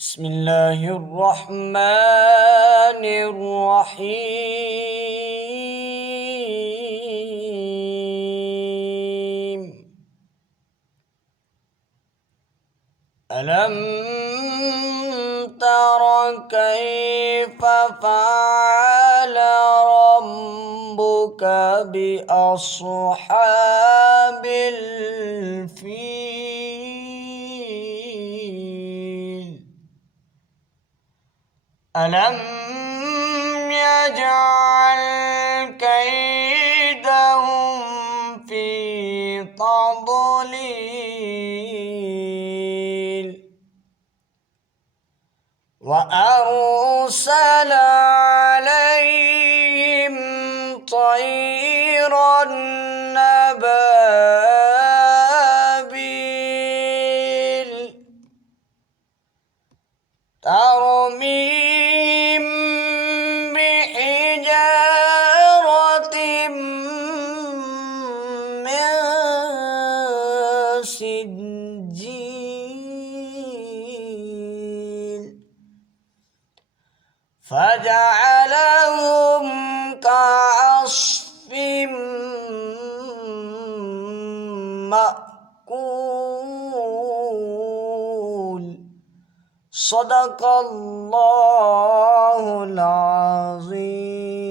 بسم الله الرحمن الرحيم. ألم تر كيف فعل ربك بأصحاب الفيل؟ ألم يجعل كيدهم في تضليل وأرسل عليهم طيرا أبابيل ترميهم بحجارة من سجيل فجعلهم كعصف مأكول. صدق الله العظيم.